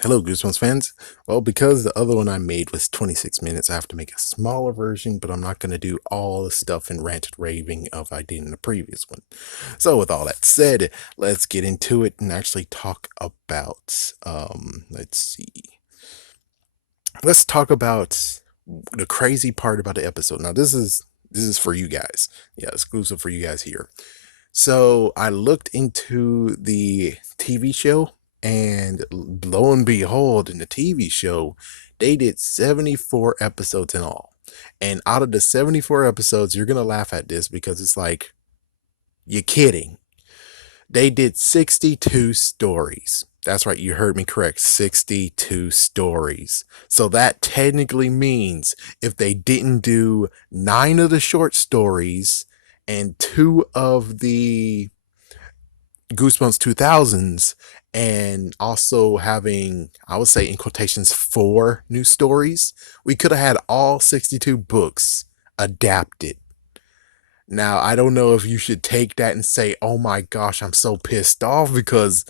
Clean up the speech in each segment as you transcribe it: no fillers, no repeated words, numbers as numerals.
Hello, Goosebumps fans. Well, because the other one I made was 26 minutes, I have to make a smaller version, but I'm not going to do all the stuff and ranted raving of I did in the previous one. So, with all that said, let's get into it and actually talk about, let's see. Let's talk about the crazy part about the episode. Now, this is for you guys. Yeah, exclusive for you guys here. So I looked into the TV show, and lo and behold, in the TV show, they did 74 episodes in all. And out of the 74 episodes, you're going to laugh at this because it's like, you're kidding. They did 62 stories. That's right, you heard me correct. 62 stories. So that technically means if they didn't do 9 of the short stories and 2 of the Goosebumps 2000s, and also having, I would say in quotations, 4 new stories, we could have had all 62 books adapted. Now, I don't know if you should take that and say, oh my gosh, I'm so pissed off because,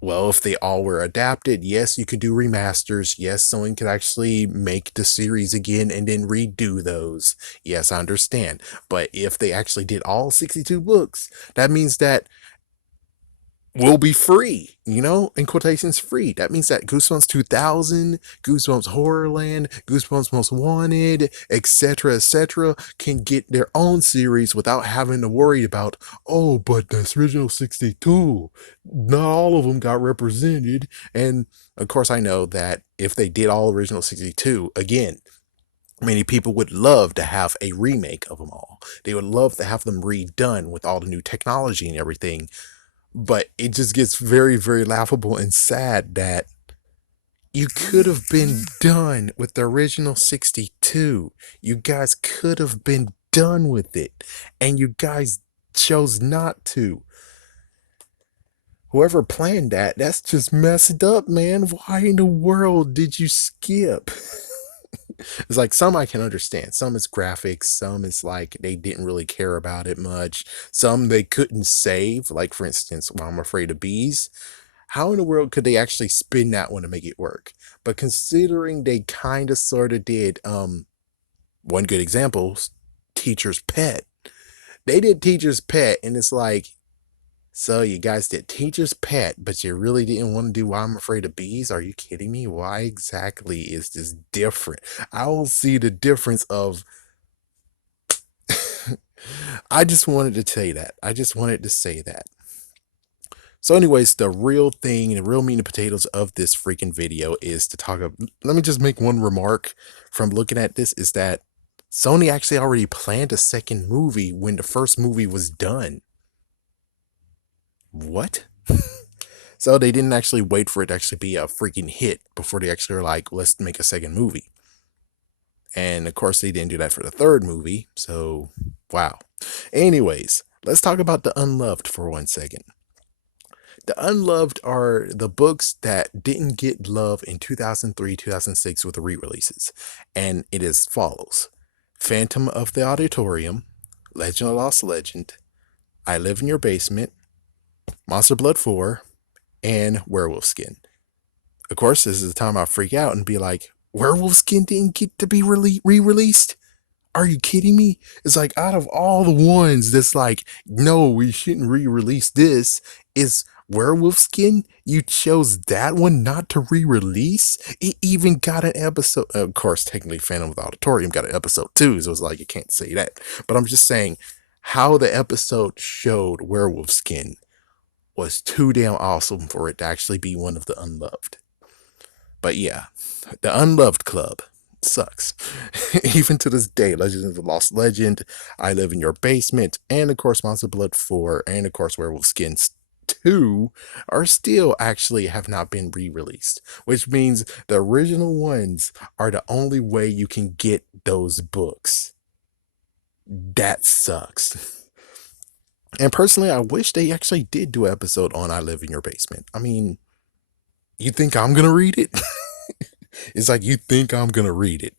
well, if they all were adapted, yes, you could do remasters. Yes, someone could actually make the series again and then redo those. Yes, I understand. But if they actually did all 62 books, that means that will be free, in quotations free. That means that Goosebumps 2000, Goosebumps Horrorland, Goosebumps Most Wanted, etc., can get their own series without having to worry about, oh, but this original 62, not all of them got represented. And of course, I know that if they did all original 62, again, many people would love to have a remake of them all. They would love to have them redone with all the new technology and everything, but it just gets very, very laughable and sad that you could have been done with the original 62. You guys could have been done with it, and you guys chose not to. Whoever planned that, that's just messed up, man. Why in the world did you skip? It's like some I can understand. Some is graphics, some is like they didn't really care about it much. Some they couldn't save, like for instance, Well, I'm Afraid of Bees. How in the world could they actually spin that one to make it work? But considering they kind of sort of did, one good example, Teacher's Pet. They did Teacher's Pet, and it's like, so you guys did Teacher's Pet, but you really didn't want to do Why I'm Afraid of Bees? Are you kidding me? Why exactly is this different? I don't see the difference of. I just wanted to say that. I just wanted to say that. So, anyways, the real thing, the real meat and potatoes of this freaking video is to talk about. Let me just make one remark from looking at this is that Sony actually already planned a second movie when the first movie was done. What? So they didn't actually wait for it to actually be a freaking hit before they actually were like, let's make a second movie. And of course, they didn't do that for the third movie. So, wow. Anyways, let's talk about The Unloved for 1 second. The Unloved are the books that didn't get love in 2003, 2006 with the re-releases. And it is follows. Phantom of the Auditorium, Legend of Lost Legend, I Live in Your Basement, Monster Blood 4, and Werewolf Skin. Of course, this is the time I freak out and be like, Werewolf Skin didn't get to be re-released? Are you kidding me? It's like out of all the ones that's like, no, we shouldn't re-release this, is Werewolf Skin. You chose that one not to re-release. It even got an episode. Of course, technically, Phantom of the Auditorium got an episode too, so it's like you can't say that. But I'm just saying how the episode showed Werewolf Skin was too damn awesome for it to actually be one of the Unloved. But yeah, the Unloved Club sucks. Even to this day, Legends of the Lost Legend, I Live in Your Basement, and of course Monster Blood 4, and of course Werewolf Skins 2 are still actually have not been re-released, which means the original ones are the only way you can get those books. That sucks. And personally, I wish they actually did do an episode on I Live in Your Basement. I mean, you think I'm gonna read it? It's like, you think I'm gonna read it?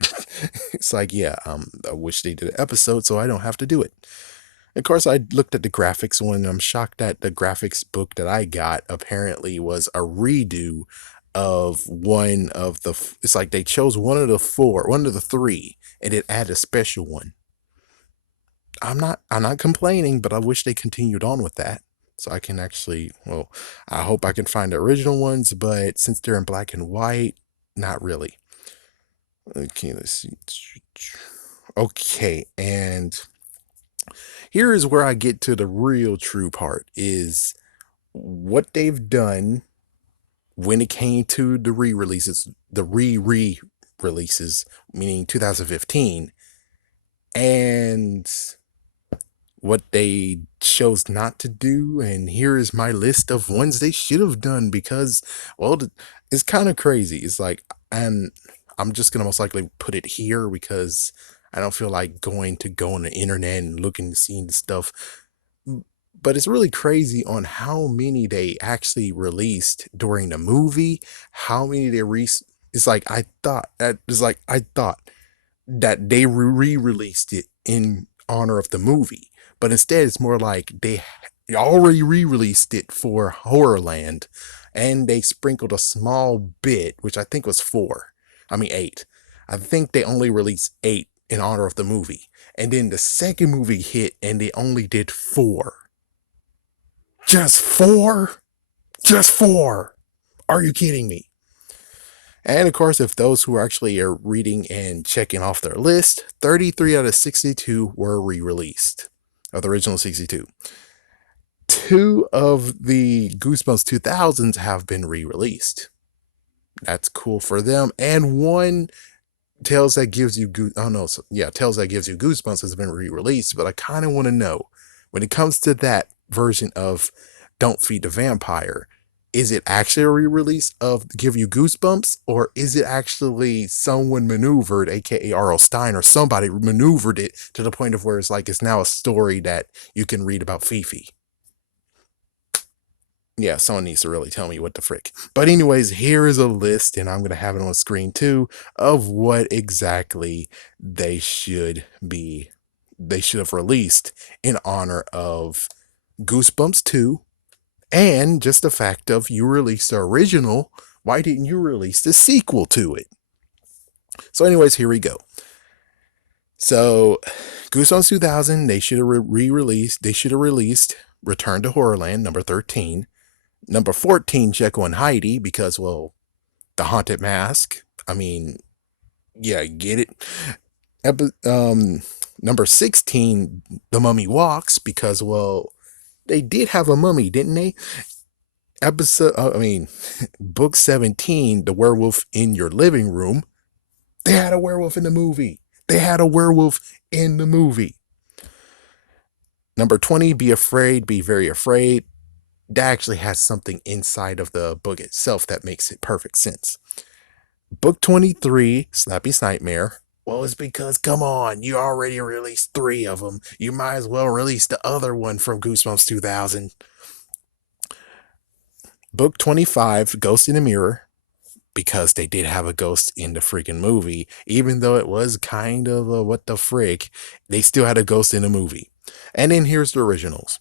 It's like, yeah, I wish they did an episode so I don't have to do it. Of course, I looked at the graphics one. I'm shocked that the graphics book that I got apparently was a redo of one of the, it's like they chose one of the three, and it added a special one. I'm not complaining, but I wish they continued on with that. So I can actually, well, I hope I can find the original ones, but since they're in black and white, not really. Okay, let's see. Okay, and here is where I get to the real true part is what they've done when it came to the re-releases, the re-releases, meaning 2015, and what they chose not to do. And here is my list of ones they should have done because, well, it's kind of crazy. It's like, and I'm just gonna most likely put it here because I don't feel like go on the internet and looking to see the stuff. But it's really crazy on how many they actually released during the movie. How many they It's like I thought that they re-released it in honor of the movie, but instead it's more like they already re-released it for Horrorland, and they sprinkled a small bit, which I think was eight. I think they only released eight in honor of the movie, and then the second movie hit, and they only did four. Just four? Just four? Are you kidding me? And of course, if those who actually are reading and checking off their list, 33 out of 62 were re-released of the original 62. Two of the Goosebumps 2000s have been re-released. That's cool for them. And one Tales That Gives You Tales That Gives You Goosebumps has been re-released, but I kind of want to know, when it comes to that version of Don't Feed the Vampire, is it actually a re-release of Give You Goosebumps, or is it actually someone maneuvered, aka R.L. Stine or somebody maneuvered it to the point of where it's like it's now a story that you can read about Fifi? Yeah, someone needs to really tell me what the frick. But anyways, here is a list, and I'm going to have it on screen too, of what exactly they should have released in honor of Goosebumps 2. And just the fact of, you released the original, why didn't you release the sequel to it? So anyways, here we go. So Goosebumps 2000, they should have released Return to Horrorland number 13. Number 14, Jekyll and Heidi, because, well, the Haunted Mask. I mean, yeah, get it. Number 16, The Mummy Walks, because, well, they did have a mummy, didn't they? Book 17, The Werewolf in Your Living Room. They had a werewolf in the movie. Number 20, Be Afraid, Be Very Afraid. That actually has something inside of the book itself that makes it perfect sense. Book 23, Slappy's Nightmare. Well, it's because, come on, you already released 3 of them. You might as well release the other one from Goosebumps 2000. Book 25, Ghost in the Mirror, because they did have a ghost in the freaking movie. Even though it was kind of a what the frick, they still had a ghost in the movie. And then here's the originals.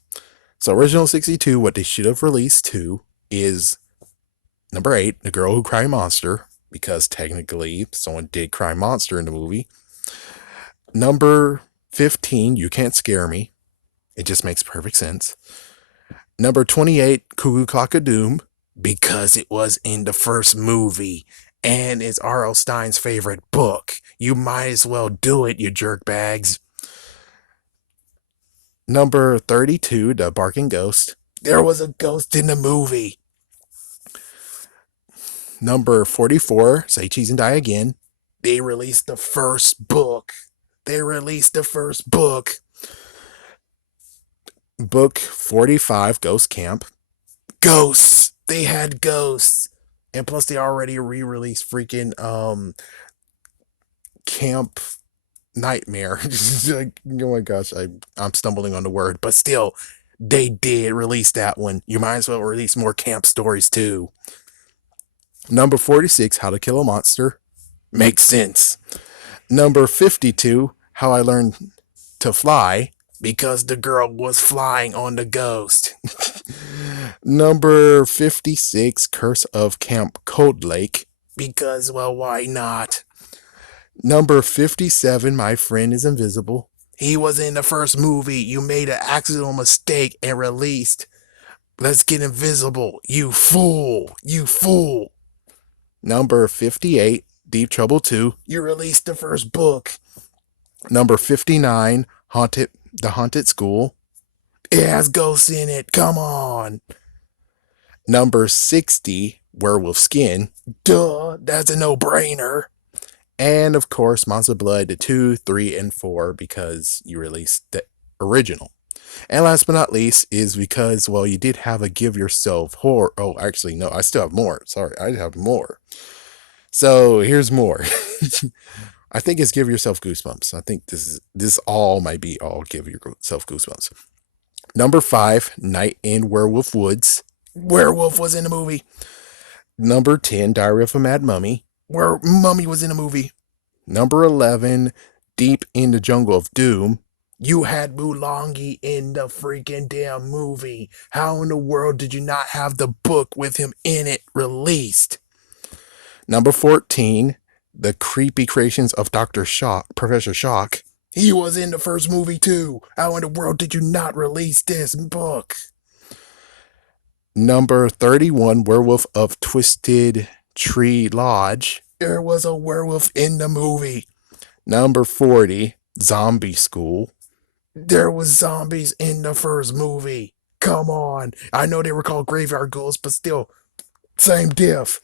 So original 62, what they should have released too is number 8, The Girl Who Cried Monster, because technically someone did cry monster in the movie. Number 15, You Can't Scare Me. It just makes perfect sense. Number 28, Cuckoo Clock of Doom, because it was in the first movie and it's R.L. Stine's favorite book. You might as well do it, you jerkbags. Number 32, The Barking Ghost. There was a ghost in the movie. Number 44, Say Cheese and Die Again. They released the first book. Book 45, Ghost Camp. Ghosts. They had ghosts. And plus they already re-released freaking Camp Nightmare. Like, oh my gosh, I'm stumbling on the word, but still, they did release that one. You might as well release more camp stories too. Number 46, How to Kill a Monster. Makes sense. Number 52, How I Learned to Fly, because the girl was flying on the ghost. Number 56, Curse of Camp Cold Lake. Because, well, why not? Number 57, My Friend is Invisible. He was in the first movie. You made an accidental mistake and released. Let's get invisible. You fool. You fool. Number 58, Deep Trouble 2. You released the first book. Number 59, The Haunted School. It has ghosts in it. Come on. Number 60, Werewolf Skin. Duh, that's a no-brainer. And of course, Monster Blood 2, 3, and 4 because you released the original. And last but not least is because, well, you did have a Give Yourself horror. Oh, actually, no, I still have more. Sorry, I have more. So here's more. I think it's Give Yourself Goosebumps. I think this all might be all Give Yourself Goosebumps. Number 5, Night in Werewolf Woods. Werewolf was in the movie. Number 10, Diary of a Mad Mummy, where Mummy was in the movie. Number 11, Deep in the Jungle of Doom. You had Mulangi in the freaking damn movie. How in the world did you not have the book with him in it released? Number 14, The Creepy Creations of Dr. Shock, Professor Shock. He was in the first movie too. How in the world did you not release this book? Number 31, Werewolf of Twisted Tree Lodge. There was a werewolf in the movie. Number 40, Zombie School. There was zombies in the first movie. Come on. I know they were called graveyard ghouls, but still, same diff.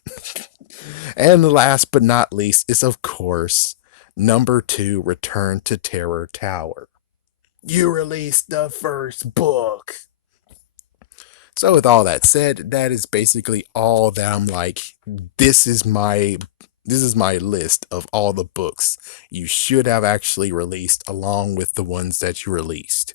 And last but not least is, of course, number 2, Return to Terror Tower. You released the first book. So with all that said, that is basically all that I'm like, this is my list of all the books you should have actually released along with the ones that you released.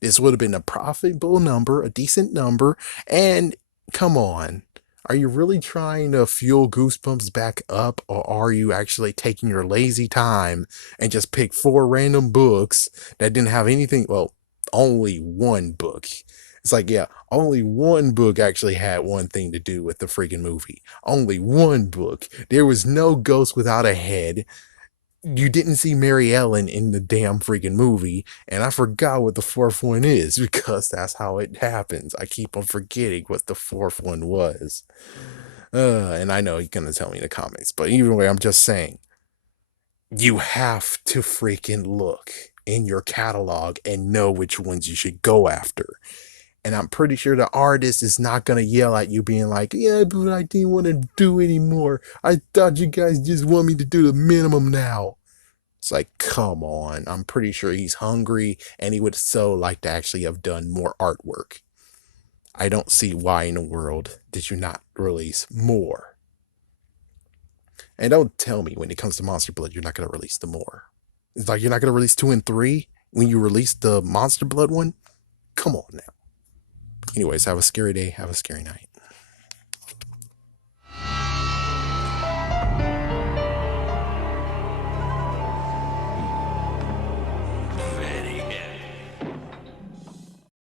This would have been a profitable number, a decent number, and come on. Are you really trying to fuel Goosebumps back up, or are you actually taking your lazy time and just pick 4 random books that didn't have anything? Well, only one book. It's like, yeah, only one book actually had one thing to do with the freaking movie. Only one book. There was no ghost without a head. You didn't see Mary Ellen in the damn freaking movie, and I forgot what the 4th one is because that's how it happens. I keep on forgetting what the 4th one was. And I know you're gonna tell me in the comments, but either way, I'm just saying, you have to freaking look in your catalog and know which ones you should go after. And I'm pretty sure the artist is not going to yell at you being like, yeah, but I didn't want to do anymore. I thought you guys just want me to do the minimum now. It's like, come on. I'm pretty sure he's hungry and he would so like to actually have done more artwork. I don't see why in the world did you not release more. And don't tell me when it comes to Monster Blood, you're not going to release the more. It's like you're not going to release 2 and 3 when you release the Monster Blood one? Come on now. Anyways, have a scary day. Have a scary night.